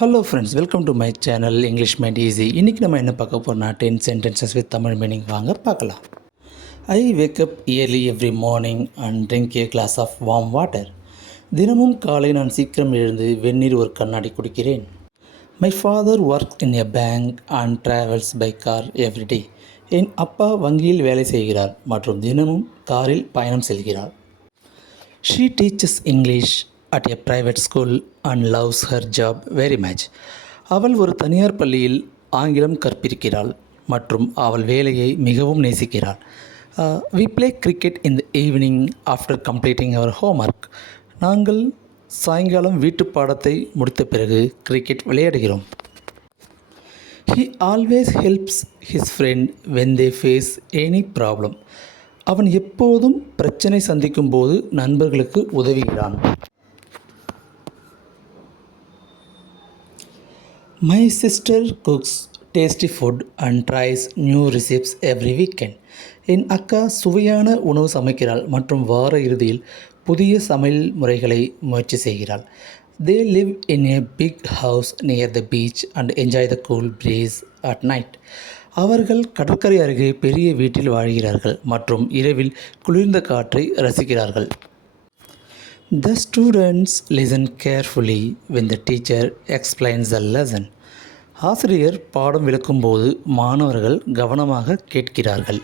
Hello friends, welcome to my channel English Made Easy. இன்னைக்கு நம்ம என்ன பார்க்க போறோம்னா 10 sentences with Tamil meaning வாங்க பார்க்கலாம். I wake up early every morning and drink a glass of warm water. தினமும் காலை நான் சீக்கிரம் எழுந்து வெந்நீர் ஒரு கண்ணாடி குடிக்கிறேன். My father works in a bank and travels by car every day. என் அப்பா வங்கியில் வேலை செய்கிறார் மற்றும் தினமும் காரில் பயணம் செல்கிறார். She teaches English at a private school and loves her job very much. அவள் ஒரு தனியார் பள்ளியில் ஆங்கிலம் கற்பிக்கிறாள் மற்றும் அவள் வேலையை மிகவும் நேசிக்கிறாள். We play cricket in the evening after completing our homework. நாங்கள் சாயங்காலம் வீட்டு பாடத்தை முடித்த பிறகு cricket விளையாடுகிறோம். He always helps his friend when they face any problem. அவன் எப்போதும் பிரச்சனை சந்திக்கும் போது நண்பர்களுக்கு உதவுகிறான். My sister cooks tasty food and tries new recipes every weekend. என் அக்கா சுவையான உணவு சமைக்கிறாள் மற்றும் வார இறுதியில் புதிய சமையல் முறைகளை முயற்சி செய்கிறாள். They live in a big house near the beach and enjoy the cool breeze at night. அவர்கள் கடற்கரை அருகே பெரிய வீட்டில் வாழ்கிறார்கள் மற்றும் இரவில் குளிர்ந்த காற்றை ரசிக்கிறார்கள். The students listen carefully when the teacher explains the lesson. ஆசிரியர் பாடம் விளக்கும்போது மாணவர்கள் கவனமாக கேட்கிறார்கள்.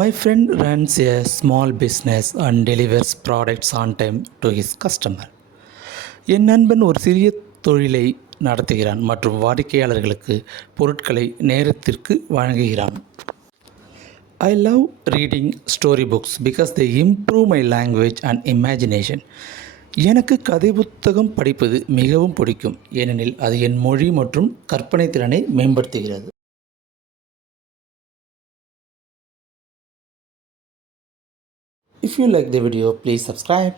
My friend runs a small business and delivers products on time to his customer. என் நண்பன் ஒரு சிறிய தொழிலை நடத்துகிறான் மற்றும் வாடிக்கையாளர்களுக்கு பொருட்களை நேரத்திற்கு வழங்குகிறான். I love reading story books because they improve my language and imagination. எனக்கு கதை புத்தகம் படிப்பது மிகவும் பிடிக்கும் ஏனெனில் அது என் மொழி மற்றும் கற்பனை திறனை மேம்படுத்துகிறது. If you like the video, please subscribe.